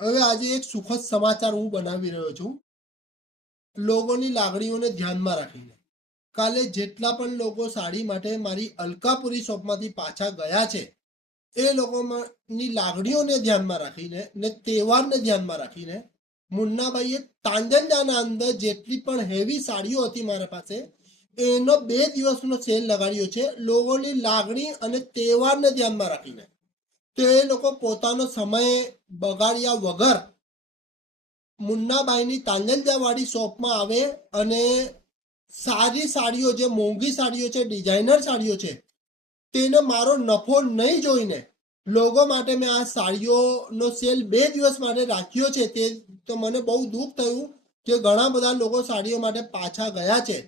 હવે આજે એક સુખદ સમાચાર હું બનાવી રહ્યો છું લોકોની લાગણીઓને ધ્યાનમાં રાખીને. કાલે જેટલા પણ લોકો સાડી માટે મારી અલકાપુરી શોપમાંથી પાછા ગયા છે એ લોકોની લાગણીઓને ધ્યાનમાં રાખીને ને તહેવારને ધ્યાનમાં રાખીને મુન્નાભાઈએ તાંજનજાના અંદર જેટલી પણ હેવી સાડીઓ હતી મારા પાસે એનો 2 દિવસનો સેલ લગાડ્યો છે લોકોની લાગણી અને તહેવારને ધ્યાનમાં રાખીને. તો એ લોકો પોતાનો સમય બગાડ્યા વગર મુન્નાબાઈની તાંજનજાવાળી શોપમાં આવે અને સારી સાડીઓ, જે મોંઘી સાડીઓ છે, ડિઝાઇનર સાડીઓ છે, તેને મારો નફો નહીં જોઈને લોકો માટે મેં આ સાડીઓનો સેલ 2 દિવસ માટે રાખ્યો છે. તે તો મને બહુ દુઃખ થયું કે ઘણા બધા લોકો સાડીઓ માટે પાછા ગયા છે.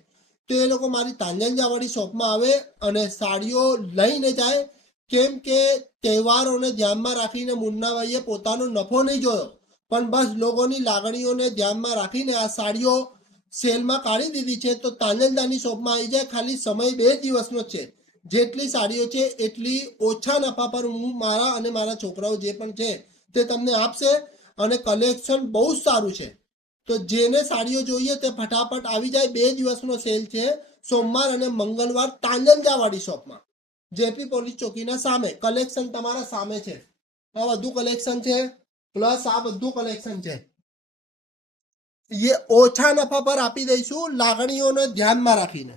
તો એ લોકો મારી તાંજનજાવાળી શોપમાં આવે અને સાડીઓ લઈને જાય, કેમ કે તહેવારોને ધ્યાનમાં રાખીને મુન્નાભાઈએ પોતાનો નફો નહીં જોયો, પણ બસ લોકોની લાગણીઓને ધ્યાનમાં રાખીને આ સાડીઓ સેલમાં કાઢી દીધી છે. તો તાંજનજાની શોપમાં આવી જાય, ખાલી સમય 2 દિવસનો છે. જેટલી સાડીઓ છે એટલી ઓછા નફા પર હું મારા અને મારા છોકરાઓ જે પણ છે તે તમને આપશે અને કલેક્શન બહુ જ સારું છે. તો જેને સાડીઓ જોઈએ તે ફટાફટ આવી જાય. 2 દિવસનો સેલ છે, સોમવાર અને મંગળવાર તાંજનજાવાળી શોપમાં, જેપી પોલીસ ચોકીના સામે. કલેક્શન તમારા સામે છે. આ બધું કલેક્શન છે, પ્લસ આ બધું કલેક્શન છે. એ ઓછા નફા પર આપી દઈશું લાગણીઓને ધ્યાનમાં રાખીને.